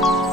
아,